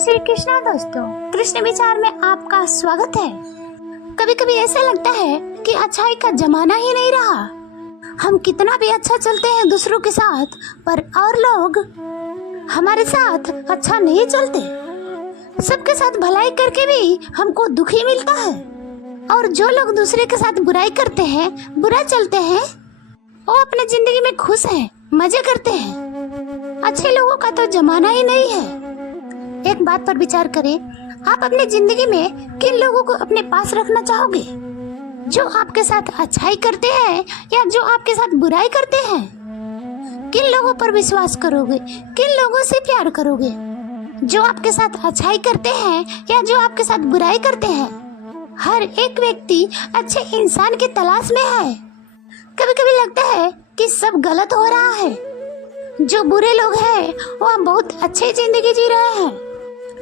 श्री कृष्णा दोस्तों, कृष्ण विचार में आपका स्वागत है। कभी कभी ऐसा लगता है कि अच्छाई का जमाना ही नहीं रहा। हम कितना भी अच्छा चलते हैं दूसरों के साथ, पर और लोग हमारे साथ अच्छा नहीं चलते। सबके साथ भलाई करके भी हमको दुख ही मिलता है। और जो लोग दूसरे के साथ बुराई करते हैं, बुरा चलते हैं, वो अपने जिंदगी में खुश हैं, मजे करते हैं। अच्छे लोगों का तो जमाना ही नहीं है। एक बात पर विचार करें, आप अपनी जिंदगी में किन लोगों को अपने पास रखना चाहोगे? जो आपके साथ अच्छाई करते हैं या जो आपके साथ बुराई करते हैं? किन लोगों पर विश्वास करोगे? किन लोगों से प्यार करोगे? जो आपके साथ अच्छाई करते हैं या जो आपके साथ बुराई करते हैं? हर एक व्यक्ति अच्छे इंसान की तलाश में है। कभी कभी लगता है कि सब गलत हो रहा है। जो बुरे लोग हैं वह बहुत अच्छी जिंदगी जी रहे हैं।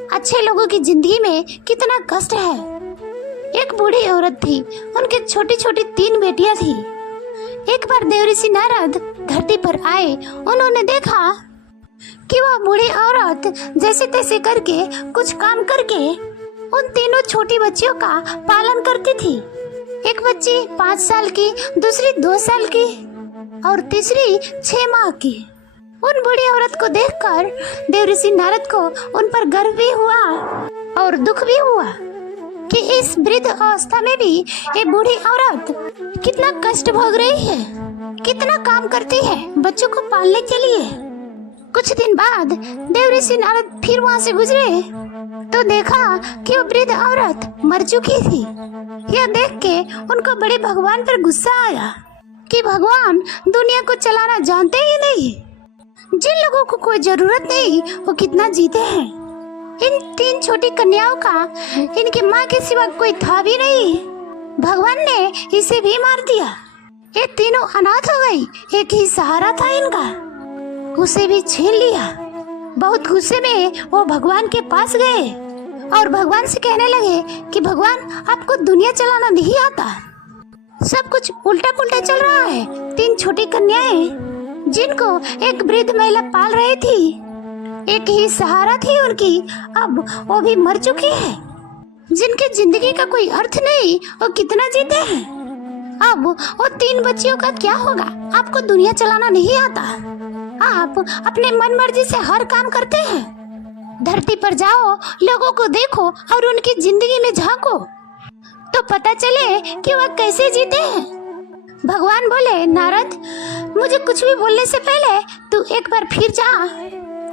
अच्छे लोगों की जिंदगी में कितना कष्ट है। एक बूढ़ी औरत थी, उनके छोटी छोटी 3 बेटियां थी। एक बार देवऋषि नारद धरती पर आए। उन्होंने देखा कि वह बूढ़ी औरत जैसे तैसे करके कुछ काम करके उन तीनों छोटी बच्चियों का पालन करती थी। एक बच्ची 5 साल की, दूसरी 2 साल की और तीसरी 6 माह की। उन बूढ़ी औरत को देखकर देवऋषि नारद को उन पर गर्व भी हुआ और दुख भी हुआ कि इस वृद्ध अवस्था में भी ये बूढ़ी औरत कितना कष्ट भोग रही है, कितना काम करती है बच्चों को पालने के लिए। कुछ दिन बाद देवऋषि नारद फिर वहाँ से गुजरे तो देखा कि वो वृद्ध औरत मर चुकी थी। यह देख के उनको बड़े भगवान पर गुस्सा आया कि भगवान दुनिया को चलाना जानते ही नहीं। जिन लोगों को कोई जरूरत नहीं वो कितना जीते हैं। इन 3 छोटी कन्याओं का इनकी माँ के सिवा कोई था भी नहीं। भगवान ने इसे भी मार दिया। ये तीनों अनाथ हो गई। एक ही सहारा था इनका, उसे भी छीन लिया। बहुत गुस्से में वो भगवान के पास गए और भगवान से कहने लगे कि भगवान, आपको दुनिया चलाना नहीं आता। सब कुछ उल्टा पुल्टा चल रहा है। 3 छोटी कन्याएं जिनको एक वृद्ध महिला पाल रही थी, एक ही सहारा थी उनकी, अब वो भी मर चुकी है। जिनके जिंदगी का कोई अर्थ नहीं, वो कितना जीते हैं। अब वो 3 बच्चियों का क्या होगा? आपको दुनिया चलाना नहीं आता। आप अपने मन मर्जी से हर काम करते हैं। धरती पर जाओ, लोगों को देखो और उनकी जिंदगी में झांको तो पता चले कि वह कैसे जीते हैं। भगवान बोले, नारद, मुझे कुछ भी बोलने से पहले तू एक बार फिर जा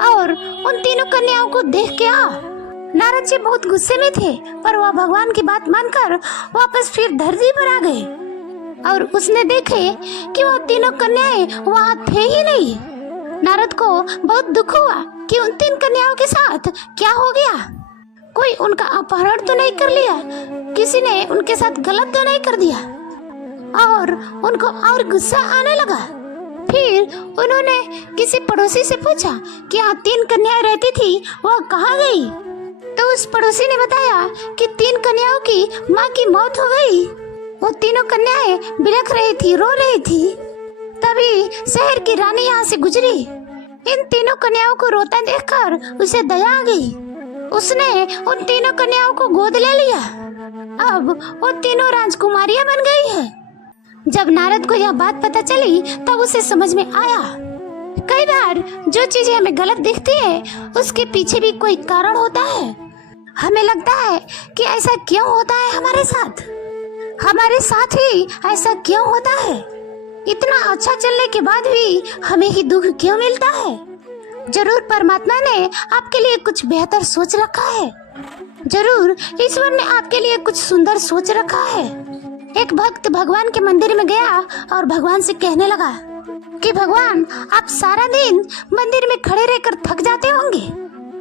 और उन तीनों कन्याओं को देख के आ। नारद जी बहुत गुस्से में थे, पर वह भगवान की बात मानकर वापस फिर धरती पर आ गए और उसने देखे कि वो तीनों कन्याएं वहाँ थे ही नहीं। नारद को बहुत दुख हुआ कि उन 3 कन्याओं के साथ क्या हो गया। कोई उनका अपहरण तो नहीं कर लिया, किसी ने उनके साथ गलत तो नहीं कर दिया। और उनको और गुस्सा आने लगा। फिर उन्होंने किसी पड़ोसी से पूछा कि यहाँ 3 कन्याएं रहती थी, वह कहाँ गई? तो उस पड़ोसी ने बताया कि 3 कन्याओं की माँ की मौत हो गई। वो तीनों कन्याएं बिलख रही थी, रो रही थी। तभी शहर की रानी यहाँ से गुजरी। इन तीनों कन्याओं को रोता देखकर उसे दया आ गई। उसने उन तीनों कन्याओं को गोद ले लिया। अब वो तीनों राजकुमारियां बन गई है। जब नारद को यह बात पता चली तब उसे समझ में आया, कई बार जो चीजें हमें गलत दिखती है उसके पीछे भी कोई कारण होता है। हमें लगता है कि ऐसा क्यों होता है हमारे साथ ही ऐसा क्यों होता है? इतना अच्छा चलने के बाद भी हमें ही दुख क्यों मिलता है? जरूर परमात्मा ने आपके लिए कुछ बेहतर सोच रखा है। जरूर ईश्वर ने आपके लिए कुछ सुंदर सोच रखा है। एक भक्त भगवान के मंदिर में गया और भगवान से कहने लगा कि भगवान, आप सारा दिन मंदिर में खड़े रहकर थक जाते होंगे।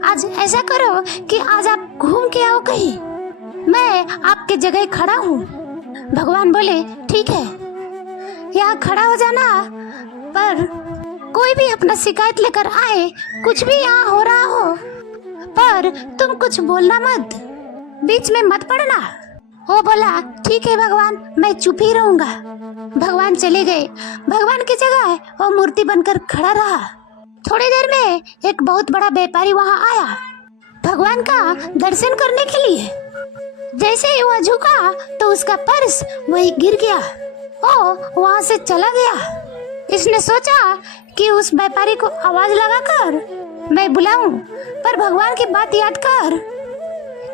आज ऐसा करो कि आज आप घूम के आओ कहीं, मैं आपके जगह खड़ा हूँ। भगवान बोले, ठीक है, यहाँ खड़ा हो जाना, पर कोई भी अपना शिकायत लेकर आए, कुछ भी यहाँ हो रहा हो, पर तुम कुछ बोलना मत, बीच में मत पड़ना। वो बोला, ठीक है भगवान, मैं चुप ही रहूंगा। भगवान चले गए। भगवान की जगह वो मूर्ति बनकर खड़ा रहा। थोड़ी देर में एक बहुत बड़ा व्यापारी वहाँ आया। भगवान का दर्शन करने के लिए। जैसे ही वह झुका तो उसका पर्स वही गिर गया। वो वहाँ से चला गया। इसने सोचा कि उस व्यापारी को आवाज लगाकर मैं बुलाऊं, पर भगवान की बात याद कर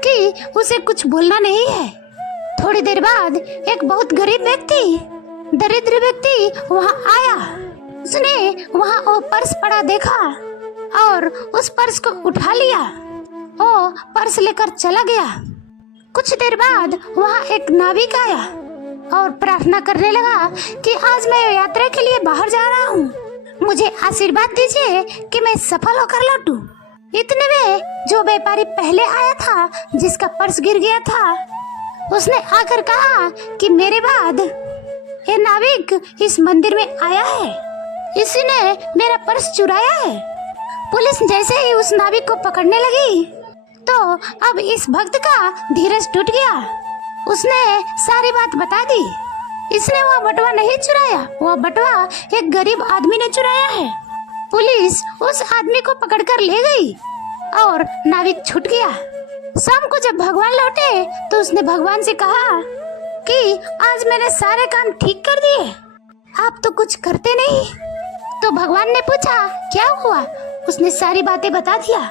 कि उसे कुछ बोलना नहीं है। थोड़ी देर बाद एक बहुत गरीब व्यक्ति, दरिद्र व्यक्ति वहाँ आया। उसने वहाँ वो पर्स पड़ा देखा और उस पर्स को उठा लिया। वो पर्स लेकर चला गया। कुछ देर बाद वहाँ एक नाविक आया और प्रार्थना करने लगा कि आज मैं यात्रा के लिए बाहर जा रहा हूँ, मुझे आशीर्वाद दीजिए कि मैं सफल होकर लौटूं। इतने में जो व्यापारी पहले आया था, जिसका पर्स गिर गया था, उसने आकर कहा कि मेरे बाद ये नाविक इस मंदिर में आया है, इसी ने मेरा पर्स चुराया है। पुलिस जैसे ही उस नाविक को पकड़ने लगी तो अब इस भक्त का धीरज टूट गया। उसने सारी बात बता दी। इसने वह बटुआ नहीं चुराया, वह बटुआ एक गरीब आदमी ने चुराया है। पुलिस उस आदमी को पकड़कर ले गई और नाविक छूट गया। शाम को जब भगवान लौटे तो उसने भगवान से कहा कि आज मैंने सारे काम ठीक कर दिए, आप तो कुछ करते नहीं। तो भगवान ने पूछा क्या हुआ? उसने सारी बातें बता दिया।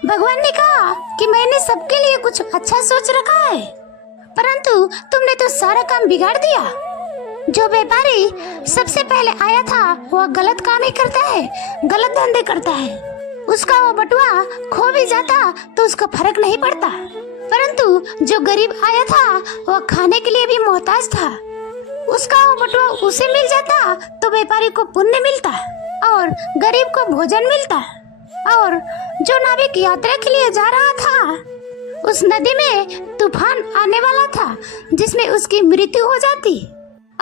भगवान ने कहा कि मैंने सबके लिए कुछ अच्छा सोच रखा है, परंतु तुमने तो सारा काम बिगाड़ दिया। जो व्यापारी सबसे पहले आया था वह गलत काम ही करता है, गलत धंधे करता है। उसका वो बटुआ खो भी जाता तो उसको फर्क नहीं पड़ता, परंतु जो गरीब आया था वह खाने के लिए भी मोहताज था। उसका वो बटुआ उसे मिल जाता तो व्यापारी को पुण्य मिलता और गरीब को भोजन मिलता। और जो नाविक यात्रा के लिए जा रहा था, उस नदी में तूफान आने वाला था जिसमें उसकी मृत्यु हो जाती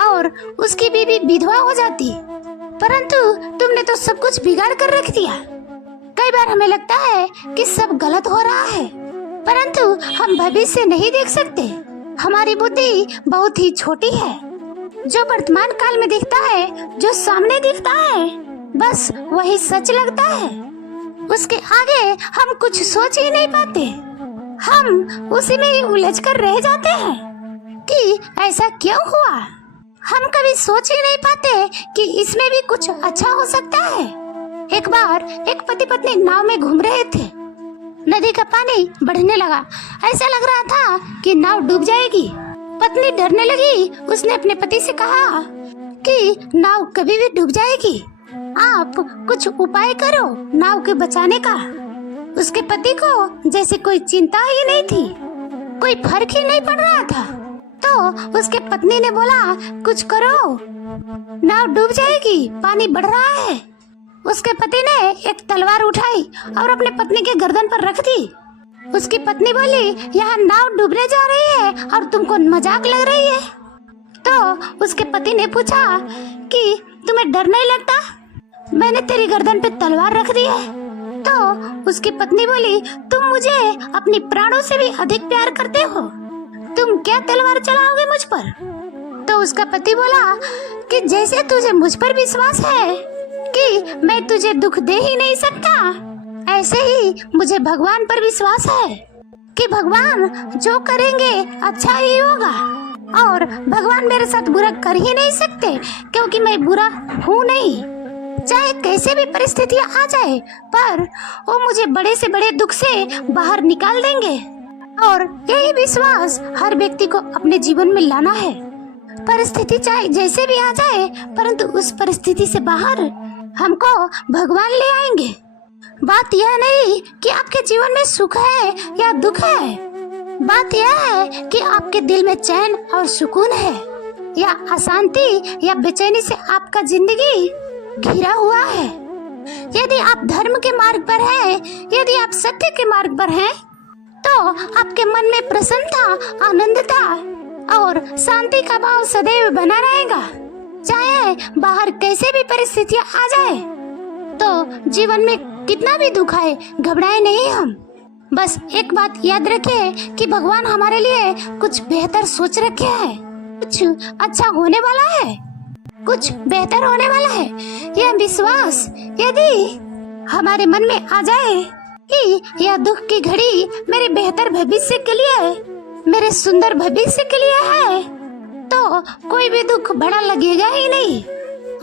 और उसकी बीवी विधवा हो जाती, परंतु तुमने तो सब कुछ बिगाड़ कर रख दिया। कई बार हमें लगता है कि सब गलत हो रहा है, परंतु हम भविष्य नहीं देख सकते। हमारी बुद्धि बहुत ही छोटी है। जो वर्तमान काल में दिखता है, जो सामने दिखता है, बस वही सच लगता है। उसके आगे हम कुछ सोच ही नहीं पाते। हम उसी में ही उलझ कर रह जाते हैं कि ऐसा क्यों हुआ। हम कभी सोच ही नहीं पाते कि इसमें भी कुछ अच्छा हो सकता है। एक बार एक पति पत्नी नाव में घूम रहे थे। नदी का पानी बढ़ने लगा। ऐसा लग रहा था कि नाव डूब जाएगी। पत्नी डरने लगी। उसने अपने पति से कहा कि नाव कभी भी डूब जाएगी, आप कुछ उपाय करो नाव के बचाने का। उसके पति को जैसे कोई चिंता ही नहीं थी, कोई फर्क ही नहीं पड़ रहा था। तो उसके पत्नी ने बोला कुछ करो, नाव डूब जाएगी, पानी बढ़ रहा है। उसके पति ने एक तलवार उठाई और अपने पत्नी के गर्दन पर रख दी। उसकी पत्नी बोली यहाँ नाव डूबने जा रही है और तुमको मजाक लग रही है। तो उसके पति ने पूछा कि तुम्हें डर नहीं लगता, मैंने तेरी गर्दन पे तलवार रख दी है। तो उसकी पत्नी बोली तुम मुझे अपनी प्राणों से भी अधिक प्यार करते हो, तुम क्या तलवार चलाओगे मुझ पर? तो उसका पति बोला कि जैसे तुझे मुझ पर विश्वास है कि मैं तुझे दुख दे ही नहीं सकता, ऐसे ही मुझे भगवान पर विश्वास है कि भगवान जो करेंगे अच्छा ही होगा और भगवान मेरे साथ बुरा कर ही नहीं सकते क्योंकि मैं बुरा हूँ नहीं। चाहे कैसे भी परिस्थितियाँ आ जाए, पर वो मुझे बड़े से बड़े दुख से बाहर निकाल देंगे। और यही विश्वास हर व्यक्ति को अपने जीवन में लाना है। परिस्थिति चाहे जैसे भी आ जाए, परंतु उस परिस्थिति से बाहर हमको भगवान ले आएंगे। बात यह नहीं कि आपके जीवन में सुख है या दुख है, बात यह है कि आपके दिल में चैन और सुकून है या अशांति या बेचैनी से आपका जिंदगी घिरा हुआ है। यदि आप धर्म के मार्ग पर हैं, यदि आप सत्य के मार्ग पर हैं, तो आपके मन में प्रसन्नता, आनंदता और शांति का भाव सदैव बना रहेगा। चाहे बाहर कैसे भी परिस्थितियां आ जाए, तो जीवन में कितना भी दुख आए, घबराए नहीं हम। बस एक बात याद रखें कि भगवान हमारे लिए कुछ बेहतर सोच रखे है, कुछ अच्छा होने वाला है, कुछ बेहतर होने वाला है। यह विश्वास यदि हमारे मन में आ जाए कि यह दुख की घड़ी मेरे बेहतर भविष्य के लिए, मेरे सुंदर भविष्य के लिए है, तो कोई भी दुख बड़ा लगेगा ही नहीं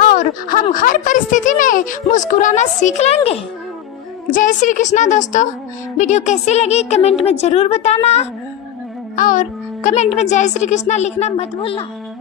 और हम हर परिस्थिति में मुस्कुराना सीख लेंगे। जय श्री कृष्णा दोस्तों। वीडियो कैसी लगी कमेंट में जरूर बताना और कमेंट में जय श्री कृष्णा लिखना मत भूलना।